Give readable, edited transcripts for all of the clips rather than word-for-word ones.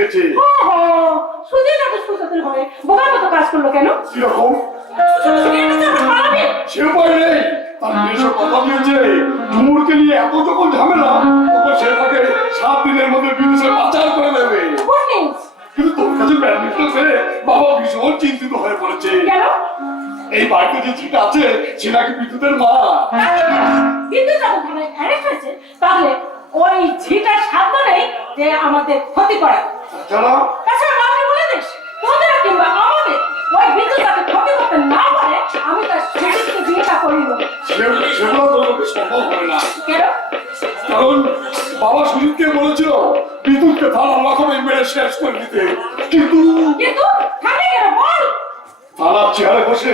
দিয়েছে। সুজিত এত সুচতুর হয়ে বোকার মতো কাজ করলো কেন? কিরকম? সে উপায় নেই, তার মেয়েসব কথা দিয়েছে ঝুমুরকে নিয়ে এত যখন ঝামেলা তখন সে তাকে 7 দিনের মধ্যে বিদেশে পাচার করে দেবে। কিন্তু তোর কাছে ব্যাডমিন্টন পেয়ে বাবা ভীষণ চিন্তিত হয়ে পড়েছে। কেন? এই বাড়িতে যে ঝিটা আছে সে নাকি বিদ্যুতের মা। বিদ্যুৎ যখন থানায় অ্যারেস্ট হয়েছে তাহলে ওই ঝিটার সাধ্য নেই যে আমাদের ক্ষতি করা। তাছাড়া বাবা বলে দিস তোদের কিংবা আমাদের ওই বিদ্যুৎ তাকে ক্ষতি করতে না পারে আমি তার সুযোগকে বিয়েটা করিব। সেগুলো তোর পক্ষে সম্ভব হবে না। কেন? কারণ বাবা সুজিতকে বলেছিল বিদ্যুৎকে থানার রকমে মেরে শেষ করে দিতে। কিন্তু থানে কেন বল? থানার চেয়ারে বসে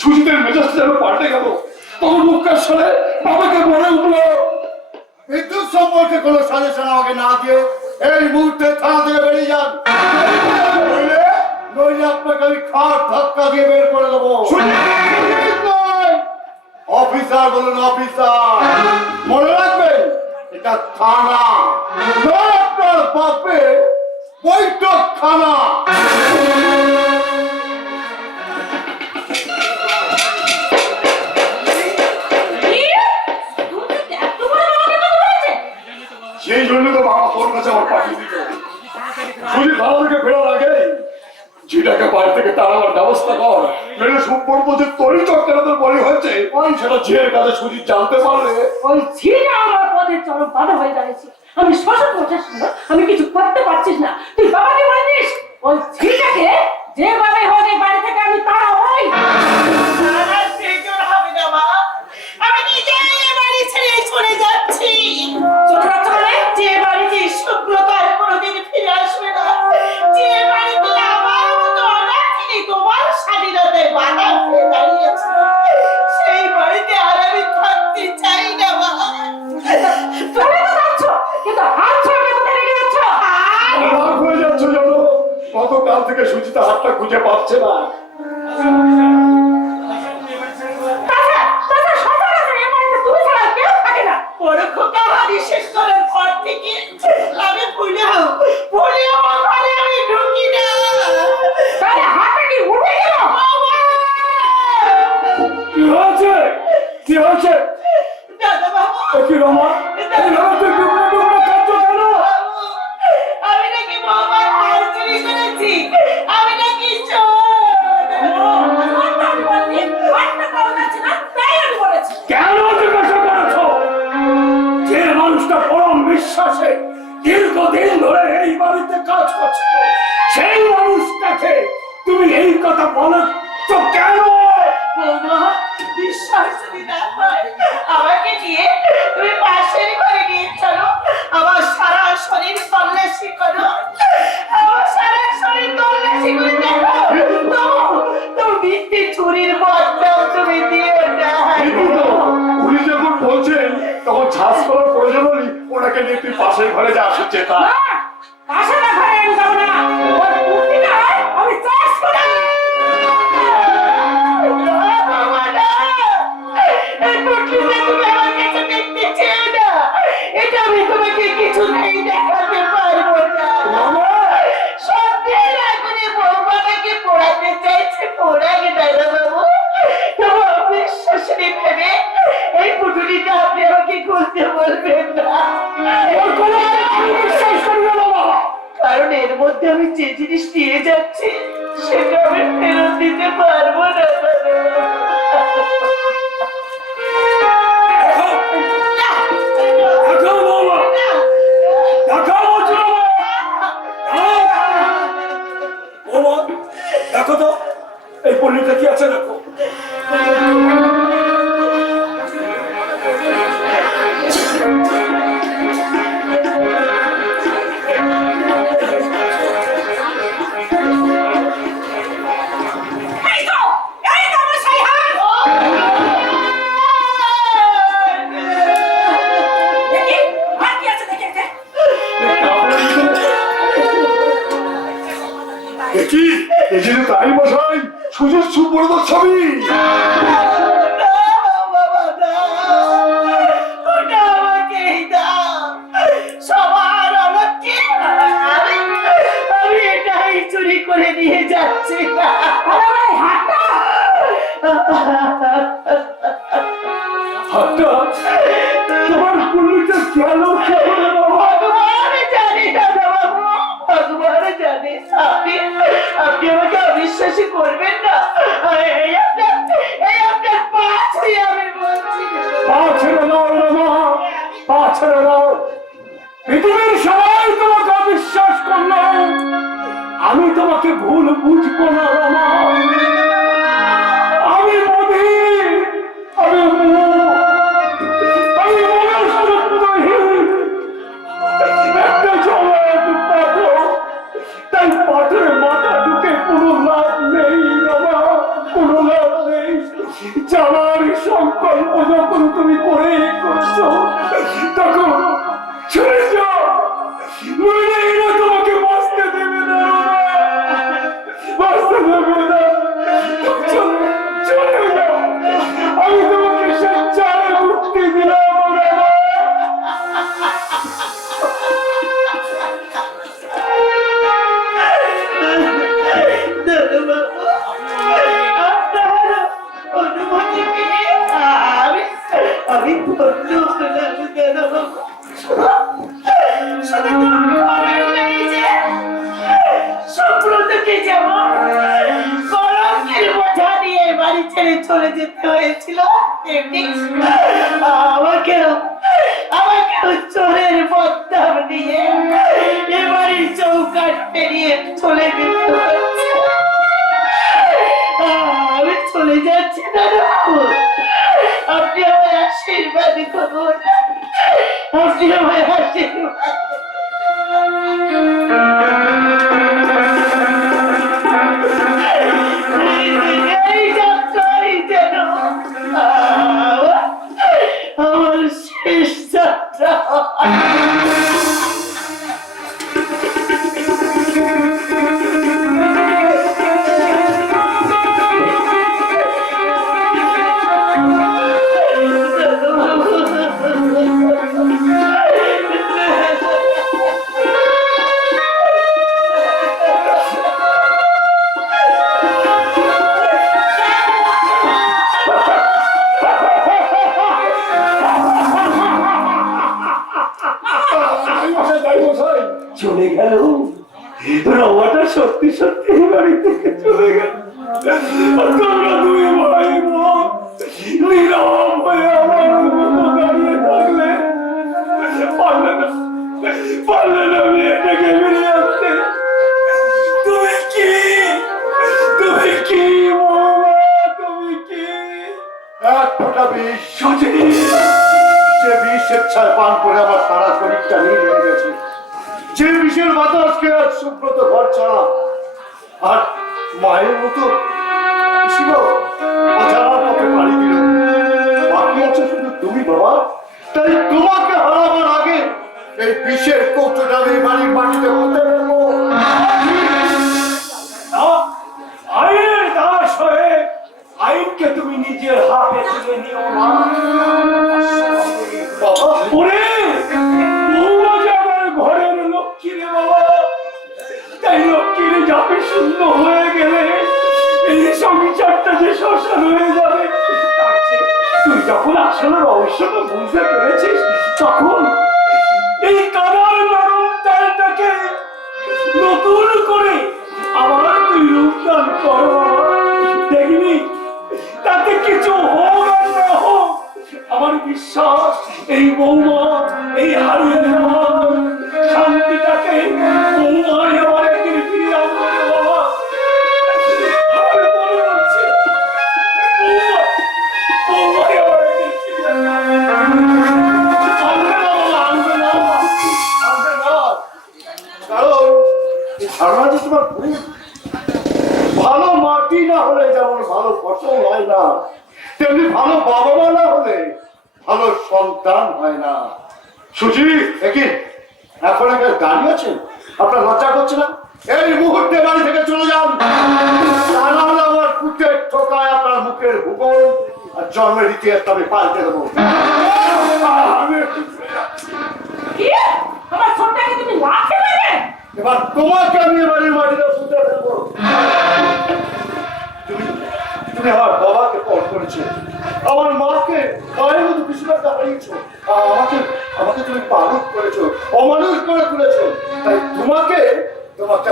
সুজিতের মেজাজটা যেন পাল্টে গেল। তখন মুখের সাথে বাবাকে মনে উঠলো বিদ্যুৎ সম্পর্কে কোনো সাজেশন আমাকে না দিয়ে এই মুহূর্তে থানা থেকে বেরিয়ে যান, নইলে আপনাকে আমি খাট ধাক্কা দিয়ে বের করে দেবো। অফিসার বলুন অফিসার, মনে রাখবেন এটা থানা নয় আপনার বাপের বৈঠকখানা। সেই জন্য তো বাবা তোর কাছে আমার পাঠিয়ে দিত। সুজিত ভালো থেকে ফেরার আগে ঝিটাকে বাড়ি থেকে তাড়াবার ব্যবস্থা কর, নইলে সম্পর্ক যে তরি চক্রান্তের বলি হয়েছে সেটা ঝিয়ের কাছে সুজিত জানতে পারলে ওই ঝিটা আমার পথে চরম বাধা হয়ে দাঁড়িয়েছে। আমি শ্বশুর করছিস না, আমি কিছু করতে পারছিস না, তুই বাবাকে বলে দিস ওই ঝিটাকে যেভাবে হোক এই বাড়ি থেকে আমি তাড়াবই। আমি নিজে বাড়ি ছেড়ে চলে যাচ্ছি। চলে যাচ্ছ মানে? যে বাড়িতে শুক্রবার কোনোদিন ফিরে আসবে না, যে বাড়িতে আমার মতো অনাথিনী তোমার স্বাধীনতায় বাধা হয়ে দাঁড়িয়েছে, সেই বাড়িতে আর আমি থাকতে চাই না মা। চলে তো যাচ্ছ, কিন্তু হাত ছড়াতে কোথায় রেখে যাচ্ছ? অবাক হয়ে যাচ্ছ যেন গতকাল থেকে সুজিতা হাতটা খুঁজে পাচ্ছে না। শেষ করার পর থেকে আমি ভুলেও ঘরে আমি ঢুকি না। তাহলে হাতটা কি উঠে গেল? কি হয়েছে? কি হয়েছে? দাদা বাবু, কি রমা? আমি নাকি বাবার হার চুরি করেছি, আমি নাকি চোর। কেন জিজ্ঞাসা করেছো? যে মানুষটা পরম বিশ্বাসে দীর্ঘদিন ধরে এই বাড়িতে কাজ করছে সেই মানুষটাকে তুমি এই কথা বলেছ কেন? বৌমা, বিশ্বাস যদি না হয় আমাকে নিয়ে তুমি পাশের ঘরে নিয়ে চলো, আমার সারা শরীর তল্লাশি করো, আমার সারা শরীর তল্লাশি করে দেখো। তো মিথ্যে চুরির বদনাম তুমি দিও না। উনি যখন বলছেন তখন ঝাঁস করার প্রয়োজন নেই, ওনাকে নিয়ে তুই পাশের ঘরে যা আসছে তা। পাশের ঘরে আমি যাবো না, ওর কুর্তিটা আমি চাষ করে কারণ এর মধ্যে আমি যে জিনিস নিয়ে যাচ্ছি সেটা আমি ফেরত দিতে পারবো না। দেখো তো এই পল্লীটা কি আছে, দেখো। দেখি এই যে তাই মশাই সুযোগ সুবর্ণ ছবি। করে নিয়ে যাচ্ছি না। আরে ভাই হাতটা হাতটা তোমার পুলিশে গেল কেমন বাবা? ভগবান জানি না বাবু, ভগবান জানে। আপনি আমাকে অবিশ্বাসী করবেন না। এই আপনার পা ছুঁয়ে আমি বলছি, পা ছেড়ে দাও রমা, পা ছেড়ে দাও। পৃথিবীর সবাই তোমাকে অবিশ্বাস করলো, আমি তোমাকে ভুল বুঝবো না রমা। আমি মধি, আমি একটা জলের পাথর, তাই পাথরে মাথা ঢুকে কোনো লাভ নেই রমা, কোনো লাভ নেই। যাওয়ার সংকল্প যখন তুমি করেছো তখন চলে যাও, নইলে এরা তোমাকে বাঁচতে দেবে না রমা, বাঁচতে দেবে না। চলে যাও, আমি তোমাকে সঞ্চারে মুক্তি দিলাম রমা। অনুমতি পেয়ে আমি বন্ধ হলাম দাদাবাবু। শুধু খবর নেই যে সুব্রতকে যেমন কলঙ্কের বোঝা নিয়ে বাড়ি ছেড়ে চলে যেতে হয়েছিল, তেমনি আমাকেও চোরের বদনাম নিয়ে এ বাড়ির চৌকাঠ পেরিয়ে চলে যেতে হয়েছে। আমি চলে যাচ্ছি দাদাবাবু, আপনি আমায় আশীর্বাদ করুন, আপনি আমায় আশীর্বাদ। এই যাত্রাই যেন আমার শেষ যাত্রা। চলে গেল রমাটা, সত্যি সত্যি বাড়ি থেকে চলে গেল। আর তোমরা দুই ভাই বোন নীরব হয়ে আমার মতো দাঁড়িয়ে থাকলে, পারলে না মেয়েটাকে ফিরিয়ে আনতে। তুমি কি বৌমা, তুমি কি? এক ফোঁটা বিষ, সুজি, যে বিষ স্বেচ্ছায় পান করে আমার সারা শরীরটা নিয়ে হয়ে গেছে, যে বিষের বাতাসকে আজ সুব্রত ঘর ছাড়া আর মায়ের মতো অজানার পথে পাড়ি দিল। বাকি আছে শুধু তুমি বাবা, তাই তোমাকে হারাবার আগে এই বিষের কৌটোটা আমি বাড়ির মাটিতে হতে দেবো। আইনের দাস হয়ে আইনকে তুমি নিজের হাতে তুলে নিও না। বাবা ওরে বৌমা যে আমার ঘরের লক্ষ্মী রে বাবা, তাই লক্ষ্মীর যাবে শূন্য হয়ে গেলে এই সংসারটা যে শ্মশান হয়ে যাবে। তুই যখন আসলে রহস্যটা বুঝতে পেরেছিস, তখন এই কাদার নরম তালটাকে নতুন করে আবার তুই রূপদান কর। দেখবি তাতে কিছু হোক আর না হোক, আমার বিশ্বাস এই বৌমা, এই হারিয়ে যাওয়া শান্তিটাকে বৌমায় আবার একদিন ফিরিয়ে আনবে বাবা। আমার মনে হচ্ছে বৌমায় আবার একদিন ফিরিয়ে আনবে না। কারণ এই ধারণা যে তোমার ভুল। ভালো মাটি না হলে যেমন ভালো ফসল হয় না, তেমনি ভালো বাবা মা না হলে ভালো সন্তান হয় না। সুজি দেখি এখন একটা দাঁড়িয়ে আছেন, আপনার লজ্জা করছে না? এই মুহূর্তে বাড়ি থেকে চলে যান, তা না হলে আমার পুঁতের ঠোকায় আপনার মুখের ভূগোল আর জন্মের ইতিহাস আমি পাল্টে দেবো। কি আমার ছোটটাকে তুমি লাঠি মেরে এবার তোমাকে আমি এবারে মাটিতে পুঁতে ফেলবো। তুমি আমার বাবাকে ফোন করেছো, আমার মাকে মায়ের মতো বিশ্বনাথ হারিয়েছো, আমাকে আমাকে তুমি পালক করেছো, অমানুষ করে তুলেছো। তাই তোমাকে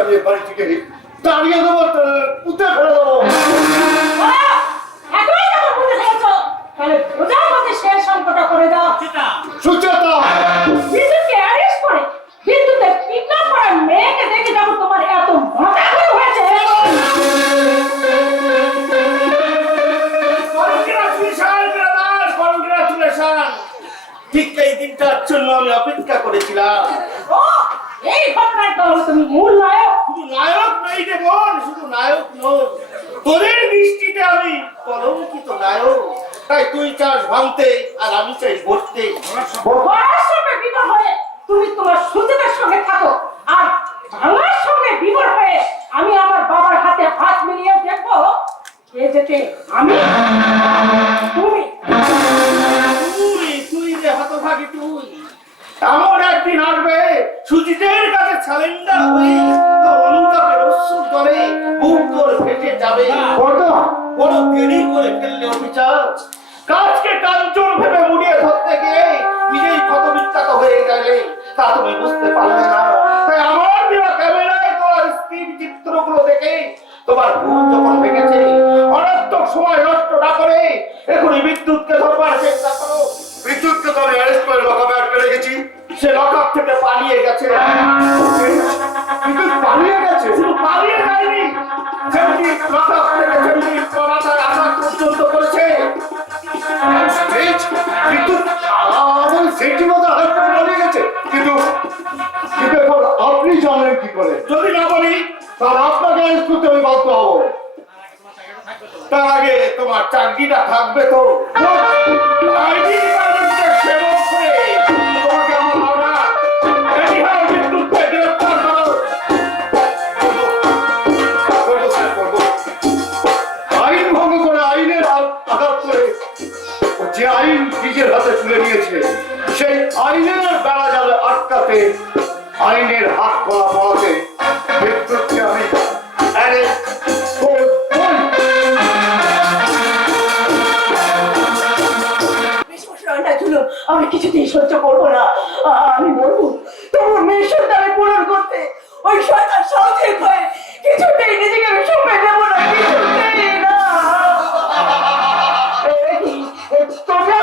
আমি এ বাড়ি থেকে তাড়িয়ে দেবো, পুঁতে ফেলে দেবো। একই যখন বুঝে ফেলেছো, তাহলে বোঝার মধ্যে শেষ অঙ্কটা করে দাও। সুচেতা, বিদ্যুৎকে অ্যারেস্ট করে বিদ্যুতের কিডন্যাপ করা মেয়েকে দেখে যখন তোমার এত মাথা খারাপ হয়েছে, ঠিক এই দিনটার জন্য আমি অপেক্ষা করেছিলাম। ও এই ঘটনার তাহলে তুমি মূল নায়ক। শুধু নায়ক নই রে বোন, শুধু নায়ক নই, তোদের দৃষ্টিতে আমি কলঙ্কিত নায়ক। তাই তুই চাস ভাঙতে আর আমি চাই গড়তে। বড়ার সঙ্গে বিবাহ হয়ে তুমি তোমার সুচিতার সঙ্গে থাকো, আর ভাঙার সঙ্গে বিবাহ হয়ে আমি আমার বাবার হাতে হাত মিলিয়ে দেখবো কে যেতে, আমি তুমি। তুই যে হতভাগী তুই, এমন একদিন আসবে সুজিতের কাছে সারেন্ডার হয়ে তোর অনুতাপের অশ্রু জলে বুক তোর ফেটে যাবে। বড় দেরি করে ফেললে অভিচার, কাজকে কাঞ্চন ভেবে মুড়িয়ে ধরতে গিয়ে নিজেই ক্ষত বিখ্যাত হয়ে গেলে তা তুমি বুঝতে পারলে না। তাই আমার দেওয়া ক্যামেরায় তোমার স্থির চিত্রগুলো দেখে তোমার ভুল যখন ভেঙেছে, অনর্থক সময় নষ্ট না করে এখনই বিদ্যুৎকে ধরবার চেষ্টা করো। বিদ্যুৎকে তো আমি অ্যারেস্ট করে লকআপে আটকে রেখেছি, সে লকআপ থেকে পালিয়ে গেছে। বিদ্যুৎ পালিয়ে গেছে? শুধু পালিয়ে যায়নি, সেমনি লকআপ থেকে সেমনি মাথায় আঘাত পর্যন্ত করেছে। বিদ্যুৎ আমার সেটি মতো আঘাত করে পালিয়ে গেছে, কিন্তু এখন আপনি জানেন কি করে? যদি না বলি তাহলে আপনাকে অ্যারেস্ট করতে আমি বাধ্য হব। তার আগে তোমার চাকরিটা থাকবে তো। আইডি ডিপার্টমেন্টের সেবক হয়ে তোমাকে আমার ভাবনা এনিহাউ বিদ্যুৎকে গ্রেফতার করো। আইন ভঙ্গ করে, আইনের আঘাত করে যে আইন নিজের হাতে তুলে নিয়েছে, সেই আইনের বেড়া জালে আটকাতে, আইনের হাত খোলা পড়াতে বিদ্যুৎকে আমি অ্যারেস্ট করব। আমি কিছুতেই সহ্য করবো না। আমি বলবো তোমার মেয়ের সন্তান আমি পূরণ করতে ওই শয়তান সাহসের ভয়ে কিছুতেই নিজেকে আমি সময় দেব না, কিছুতেই না। তোমরা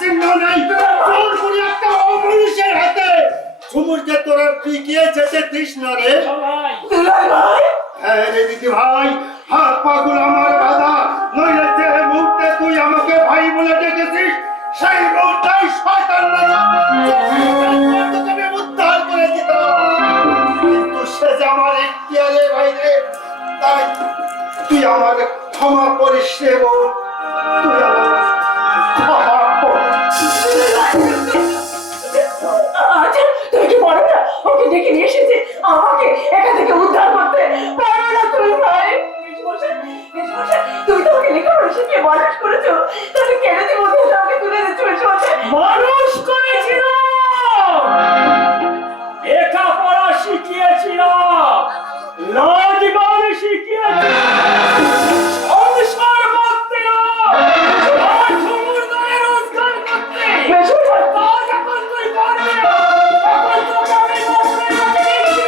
চিহ্ন নাই। দুলাল ভাই হ্যাঁ রে দিদি ভাই, হাত পাগুলো আমার বাধা, নইলে যে মুহূর্তে তুই আমাকে ভাই বলে ডেকেছিস সেই মুহূর্তেই শয়তান তোকে উদ্ধার করে দিত, কিন্তু সে যে আমার ইখতিয়ারের বাইরে। তাই তুই আমাকে ক্ষমা করিস রে বোন, তুই আমাকে ক্ষমা করিস। আচ্ছা তুমি কি বলো না ওকে ডেকে নিয়ে এসেছে আমাকে এখান থেকে উদ্ধার করতে পারো না তুমি ভাই তুমি তো ওকে লেখাপড়া শিখিয়ে মানুষ করেছো, তাহলে কেন তুমি ওকে আমাকে তুলে দিচ্ছ? মানুষ করেছিল, লেখাপড়া শিখিয়েছিল, রাজগান শিখিয়েছিল, সংসার করতে রোজগার করতে। তা যখন তুই করবি না, তখন তোকে আমি নজরে রেখে দিচ্ছি।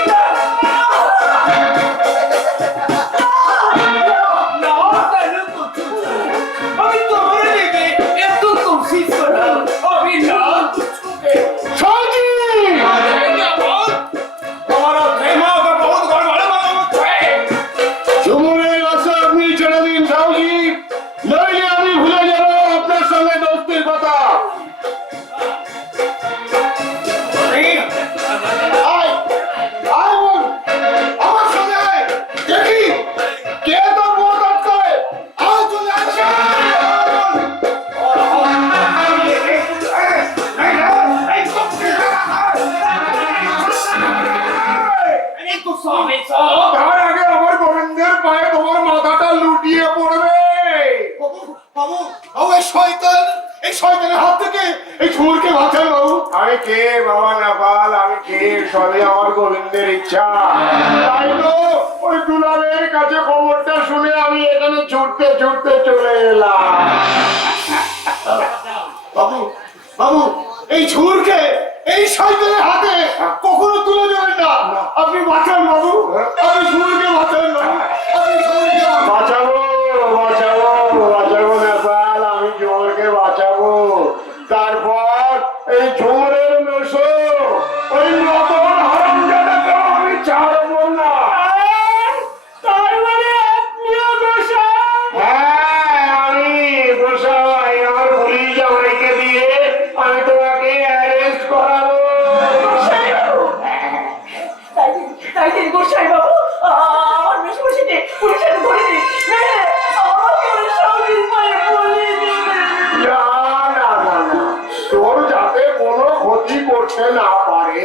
আমি তোমার লেগে এত কোশিশ করলাম, আমি না ঝুমুরের আশা আপনি ছেড়ে দিন সাউজি, নইলে আমি ভুলে যাব আপনার সঙ্গে দোস্তির কথা। আয়, আয় বোন, আমার সঙ্গে আয়, দেখি কে তোর পথ আটকায়। আয় চলে আসে। তার আগে আমার গোবিন্দের পায়ে তোমার মাথাটা লুটিয়ে পড়বে। বাবু বাবু বাবু, এই শয়তানের হাত থেকে এই ঝুমুরকে বাঁচান বাবু। আমি কে বাবা নাপাল, আমি কে, সবই আমার গোবিন্দের ইচ্ছা। তাই তো ওই দুলালের কাছে খবরটা শুনে আমি এখানে ছুটতে ছুটতে চলে এলাম। বাবু বাবু, এই ঝুমুরকে এই শয়তানের হাতে কখনো তুলে দেবেন না। আপনি বাঁচান বাবু, আপনি ঝুমুরকে বাঁচান বাবু, আপনি ঝুমুরকে বাঁচাবো বাঁচাবো বাঁচাবো নেপাল, আমি ঝুমুরকে বাঁচাবো। তারপর এই ঝুমুরের মেশো ওই রতন হারামজাদাকে আমি ছাড়বো না। তার মানে আপনিও গোসাই? হ্যাঁ আমি গোসাই, আমার পুলিশ জামাইকে দিয়ে আমি তোমাকে অ্যারেস্ট করাবো। তাই দিন গোসাই বাবু আমার মেশমশিকে পুলিশের ধরে দিন, নাহলে আমাকে ওই সঙ্গীর পায়ে বলিয়ে দেবে। না না না না, তোর যাতে কোনো ক্ষতি করতে না পারে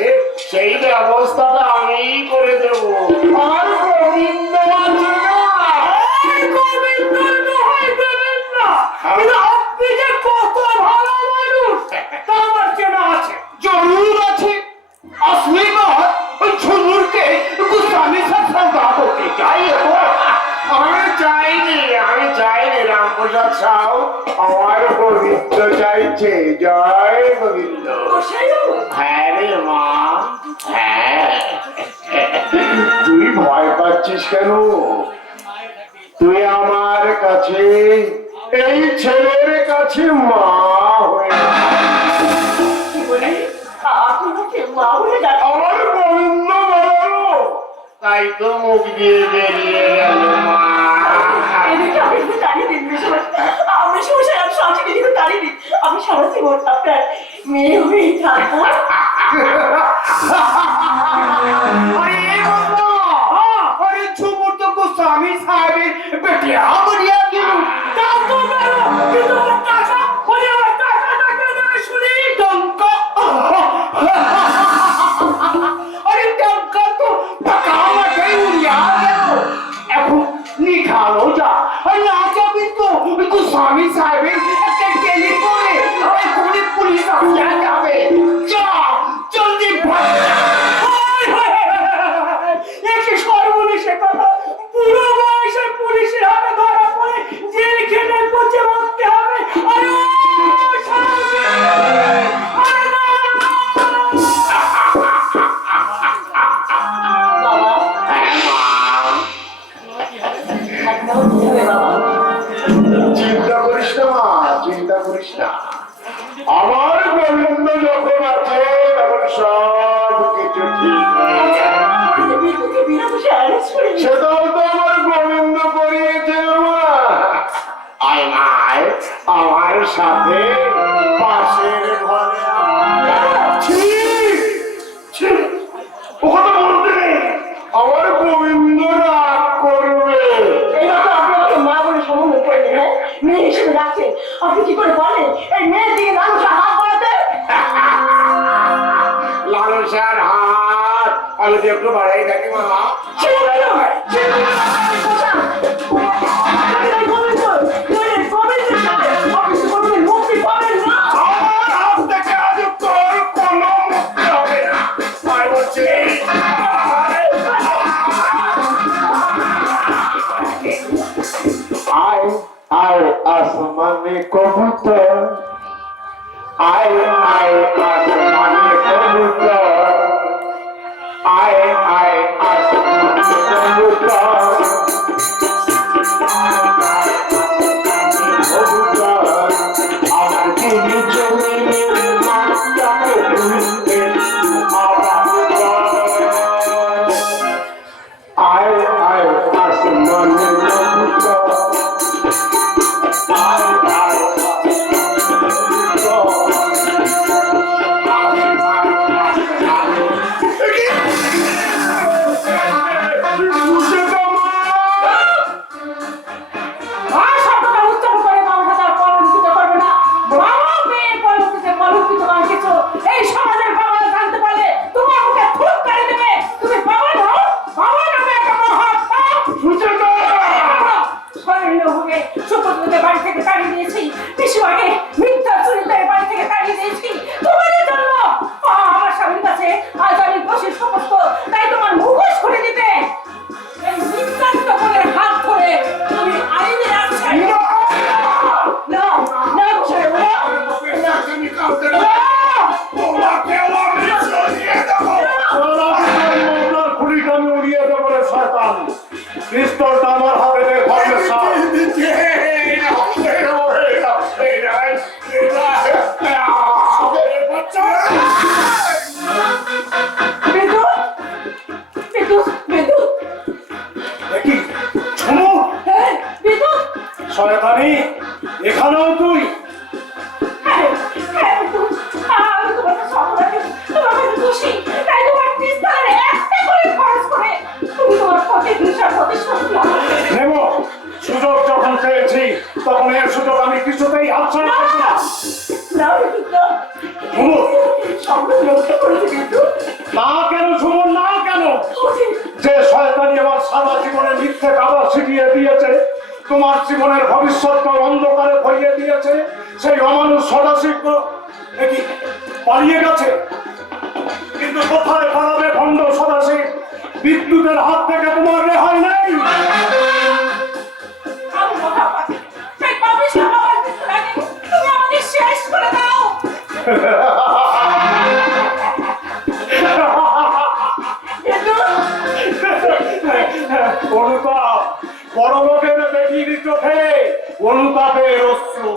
সেই ব্যবস্থাটা আমি করে দেবো। আর গোবিন্দ আছে না? গোবিন্দর দোহাই দেবেন না, কিন্তু আপনি যে কত ভালো মানুষ তা আমার চেনা আছে। জরুর আছে। আসলে ওই ঝুমুরকে গোস্বামীর সাথে সৌদা করতে চাই। আমি চাইনি রামপ্রসাদ সাউ, আমার গোবিন্দ চাইছে। জয় গোবিন্দ। গোসাই বাবু হ্যাঁ রে মা, হ্যাঁ। তুই ভয় পাচ্ছিস কেন? তুই আমার কাছে, এই ছেলের কাছে মা হয়ে কি বলি আপনি মুখে মা বলে ডাক। আমার গোবিন্দ বলো, তাই তো মুখ দিয়ে বেরিয়ে গেল মা। এদিকে আমি একটু তাড়িয়ে দিন মেশমশাই, আমি মেশমশাই আমি সাথে এদিকে তাড়িয়ে দিন, আমি সারা জীবন আপনার মেয়ে হয়েই থাকবো। अरे बाबा, अरे झूमर तो गोस्वामी साहब बेटे बढ़िया क्यों? তাও তো বেরো, কিন্তু আমার টাকা বলে আমার টাকাটা কেন শুনি? टंका, अरे टंका तो पकावा गई उड़िया गयो। अब निकालो जा, अरे आजा भी तो गोस्वामी साहब के टेलीफोन है, कोई पुलिस आ जावे। जा, जल्दी भाग जा। একই সর্বনেশে কথা, বুড়ো বয়সে পুলিশের হাতে ধরা পড়ে জেল খেটে পচে মরতে হবে। আরে ও স্বামী! আরে না! বাবা বাবা চিন্তা করিস না মা, চিন্তা করিস না। আমার গোবিন্দ সেটাও তো আমার গোবিন্দ করিয়েছে মা। আয় মায় আমার সাথে পাশের ঘরে ছি, ছি, ও কথা বলতে নেই, আমার গোবিন্দ রাগ করবে। এই মতো আপনি আমাকে মা বলে সম্বোধন করেন, হ্যাঁ? মেয়ে হিসেবে রাখছেন, আপনি কি করে বলেন এই মেয়ের দিকে মানুষ হাত বাড়াতে? লালসার হাত আমি তো একটু বাড়াই থাকি মা। ছেড়ে দিল, ছেড়ে দিল, বসা। এই গোবিন্দ, এই গোবিন্দের সাথে আপনি কি করবেন? মুক্তি পাবেন না। আমার হাত থেকে আজ তোর কোনো মুক্তি হবে না। আয় বলছি, আয় আয় আসমানে কবুতর, আয় আয় আসমানে কবুতর, আয় আয় আসমানে কবুতর, আমার দিদি চলে মাছটাকে তুলতে আয় আয় আসমানে কবুতর, আয় আয় আর শব্দটা উচ্চারণ করে বাবা তার কলঙ্কিত করবে না। বাবা মেয়ে কলঙ্কিতে কলঙ্কিত আর কিছু এই সমাজের বাবা জানতে পারলে তোমার মুখে থুপ করে দেবে। তুমি বাবা নও, বাবা নামে একটা মহা পাপ। স্বর্ণভূমে সুপুত্রদের বাড়ি থেকে তাড়িয়ে দিয়েছি, পিসুয়াকে মিথ্যা চরিত্রের বাড়ি থেকে তাড়িয়ে দিয়েছি তোমাদের জন্য। আমার স্বামীর কাছে আজ আমি বসে সমস্ত তাই তোমার মুখোশ খুলে দিতে। এই নিতান্ত বলে হাত ধরে তুমি আইনে আশ্রয় নাও। না না বসে না খুঁড়িটা আমি উড়িয়ে দেবো রে শয়তান। পিস্তলটা আমার হাতে নে, ঘরে সাপ। বিদ্যুৎ বিদ্যুৎ বিদ্যুৎ দেখি শুনো হ্যাঁ বিদ্যুৎ শয়তানি, এখানেও তুই? হ্যাঁ হ্যাঁ বিদ্যুৎ আমি তোমাকে সম্পর্কে তোমাকে খুশি তাই তোমার পিস্তলের একটা করে খরচ করে তুমি তোমার পথে হিংসার প্রতিশোধ নাও। নেব, সুযোগ যখন পেয়েছি তখন এর সুযোগ আমি কিছুতেই হাতছাড়া করব না। না বিদ্যুৎ না শুনো, সম্পর্ক রক্ষা করেছি বিদ্যুৎ। না কেন শুনুন, না কেন? বুঝি যে শয়তানি আমার সারা জীবনে মিথ্যে কাবা ছিটিয়ে দিয়েছে, তোমার জীবনের ভবিষ্যৎকে অন্ধকারে ভরিয়ে দিয়েছে, সেই অমানুষ সদাশিব কি পালিয়ে গেছে। কিন্তু কোথায় পালাবে ভণ্ড সদাশিব? বিদ্যুতের হাত থেকে তোমার রেহাই নেই। আমি কথা পাচ্ছি সেই পাপিষ্ঠ বাবার পিছনে তুমি আমাকে শেষ করে দাও। অনুতাপ, বড় লোকের বেটির চোখে অনুতাপের অশ্রু।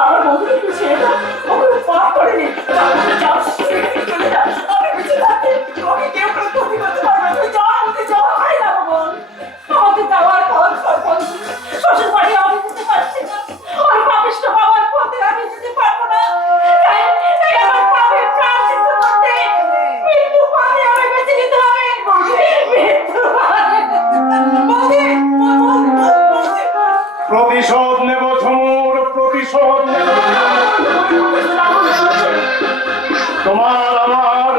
আমার বন্ধুকে ছেড়ে দাও, আমার পাপ করেনি যাও চলে যাও। আমি বেঁচে থাকতে আমি কেউ কোনো ক্ষতি করতে পারবে না। তুমি যাও বলতে যাও, হাই না বোন আমাকে যাওয়ার পর শ্বশুর বাড়ি আমি যেতে পারছি না। আমার পাপিষ্ঠ বাবার পথে আমি যেতে পারবো না। তাই তাই আমার পাপের প্রাণ সিদ্ধ করতে মৃত্যু পানে আমি বেঁচে যেতে হবে। মৃত্যু পানে প্রতিশোধ নেব ঝুমুর, প্রতিশোধ নেব। তোমার আমার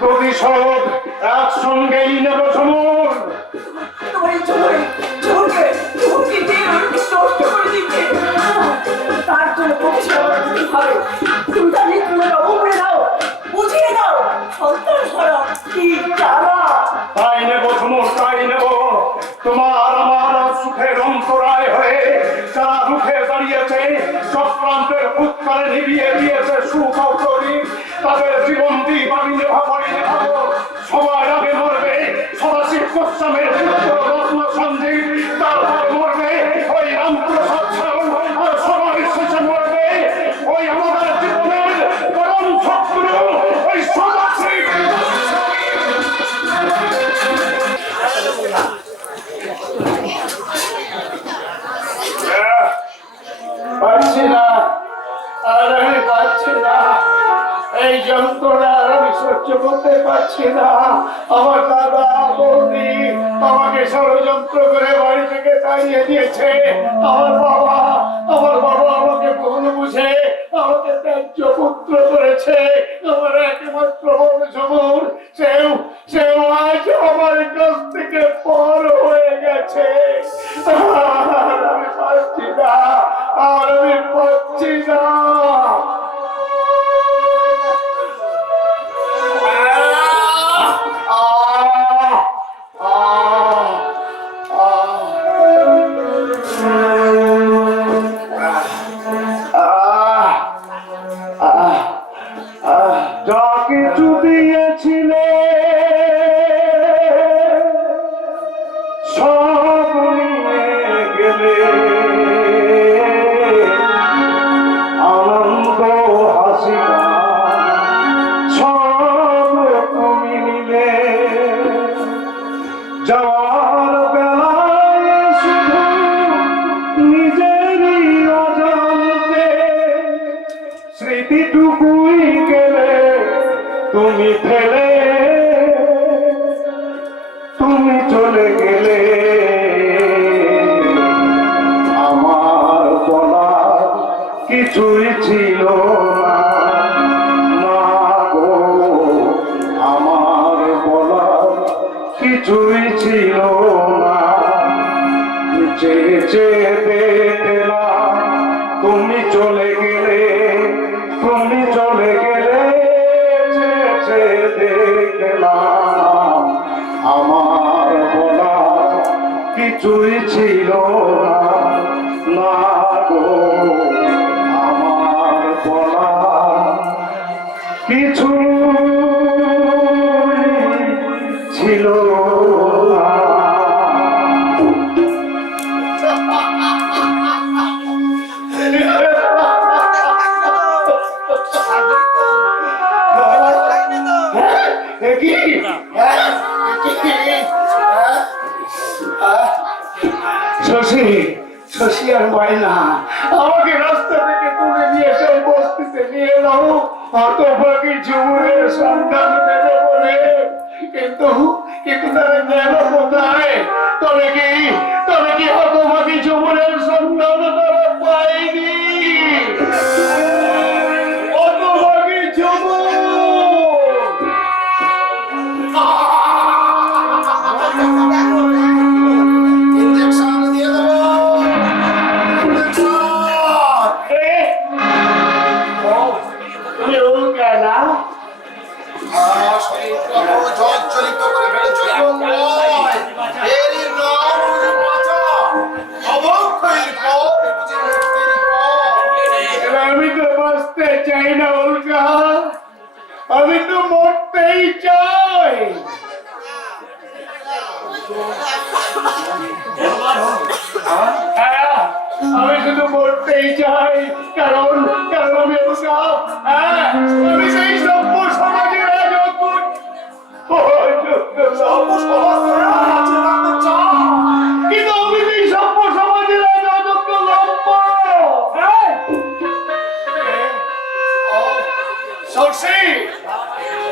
প্রতিশোধ একসঙ্গেই নেব ঝুমুর। তোমার চোখকে দিয়ে নষ্ট করে দিচ্ছে। তার জন্য প্রতিশোধ নিতে হবে। তুমি তার মৃত্যুটা উপরে দাও, বুঝিয়ে দাও সন্তান ছাড়া কি জ্বালা। তাই নেব ঝুমুর, তাই নেব। তোমার আমার সুখের অন্তরায় হয়ে যারা রুখে দাঁড়িয়েছে, চক্রান্তের উৎকারে নিভিয়ে দিয়েছে সুখ ও প্রদীপ, তাদের জীবন দ্বীপ আমি নেভাবই নেভাবো। সবার আগে মরবে সদাশিব গোস্বামীর পুত্র রত্ন সঞ্জীব, তারপর মরবে ওই রামপ্রসাদ সাউ, আর সবার শেষে মরবে ওই আমাদের জীবনের পরম শত্রু ওই সদাশিব। আমার দাদা বৌদি আমাকে ষড়যন্ত্র করে বাড়ি থেকে তাড়িয়ে দিয়েছে। আমার বাবা আমাকে ভুল বুঝে আমাকে ত্যায্য পুত্র করেছে। আমার একমাত্র ঝুমুর সেও আজ আমার কাছ থেকে পর হয়ে গেছে। আর আমি পাচ্ছি না, আর আমি পাচ্ছি না। যা কিছু দিয়েছিলে সব নিয়ে গেলে, আনন্দ হাসি সব তুমি নিলে। যাওয়ার বেলায় শুধু নিজেরই অজান্তে স্মৃতিটুকুই গেলে তুমি ফেলে, তুমি চলে গেলে। আমার বলার কিছুই ছিল না, না গো, আমার বলার কিছুই ছিল না। চেয়ে চেয়ে দেখলাম তুমি চলে গেলে, তুমি চলে গেলে। চেয়ে চেয়ে দেখলাম আমার বলার কিছুই ছিল না, না গো, আমার বলার কিছু ছিল না। শশী আর ময়না আমাকে রাস্তা থেকে তুলে নিয়ে এসে বস্তিতে নিয়ে এলাম হতভাগী ঝুমুরের সন্ধান দেবে বলে। কিন্তু তারা গেল কোথায়? তবে কি হতভাগী ঝুমুরের সন্ধান তারা পায়নি? হতভাগী ঝুমুর আমি তো বাঁচতে চাই না উল্কা, আমি তো মরতেই চাই। আমি শুধু মরতেই চাই, কারণ আমি উল্কা, আমি সেই সভ্য সমাজের রাজকুট। কিন্তু আমি সেই সভ্য সমাজের রাজত্ব লম্ব। শশী,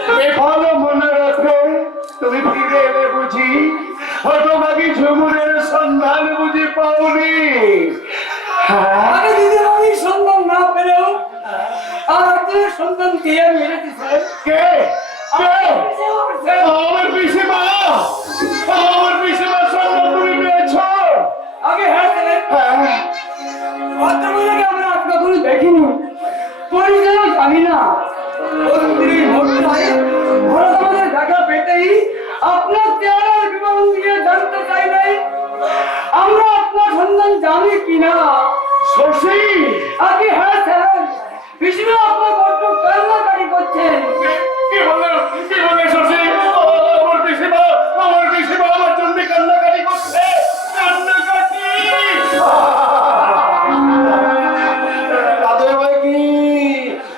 তুমি ভালো মনে রাখো, তুমি ফিরে এলে বুঝি হতভাগী ঝুমুরের সন্ধান বুঝি পাওনি? আরে দিদি, আমি সন্ধান না পেলেও আর একজনের সন্ধান দিয়ে মেরে দিচ্ছে। কে? আমার পিসিমা, আমার পিসিমার সন্ধান তুমি পেয়েছ? আগে হ্যাঁ ভদ্রমহিলাকে আমরা আপনার কোনো দেখিনি, পরিচয়ও জানি না। হঠাৎ আমাদের দেখা পেতেই আপনার চেহারার বিবরণ দিয়ে জানতে চাই নাই আমরা আপনার সন্ধান জানি কিনা। শশী, আগে হ্যাঁ স্যার, পিসিমা আপনার বড্ড কান্নাকাটি করছেন। কি বলে শশী? আমার পিসিমা আমার জন্য কান্নাকাটি করছে। কান্নাকাটি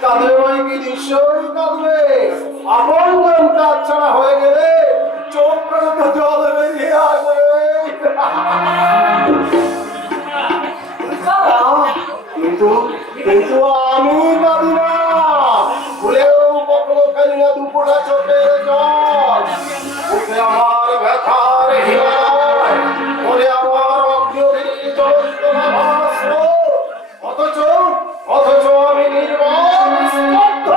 কাঁদবে ভাই কি নিশ্চয়ই কাঁদবে। আপন জন কাজ ছাড়া হয়ে গেলে চোখ তো জল বেরিয়ে আসবে। কিন্তু আমি কাঁদি না, ভুলেও কখনো ফেলি না দুপুরা চোখের জল। আমার ব্যথার হিমালয়, মনে আমার অগ্নি যন্ত্রণা ভাস্র, অথচ আমি নির্মল স্তব্ধ।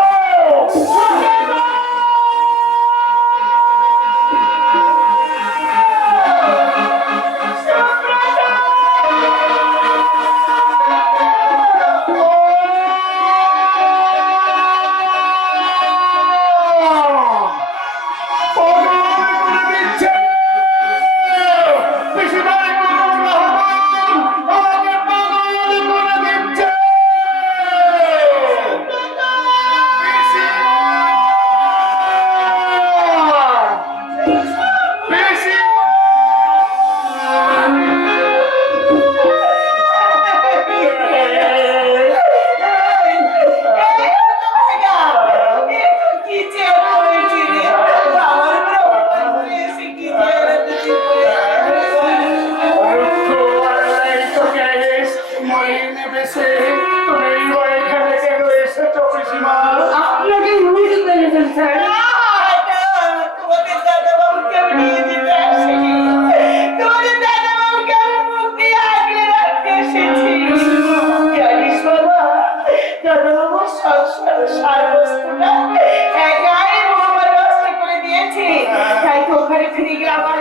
আপনাকে বুঝতে পেরেছেন স্যার। তোমাদের দাদাবাবুকে আমি নিয়ে যেতে আসিনি, তোমাদের দাদাবাবুকে আমি মুখ দিয়ে আগলে রাখতে এসেছি। জানিস বাবা, দাদাবাবুর সংসার সারবস্তুটা একাই মোহাম্মদ নষ্ট করে দিয়েছে। তাই তো ওখানে ফিরে গেলে আমার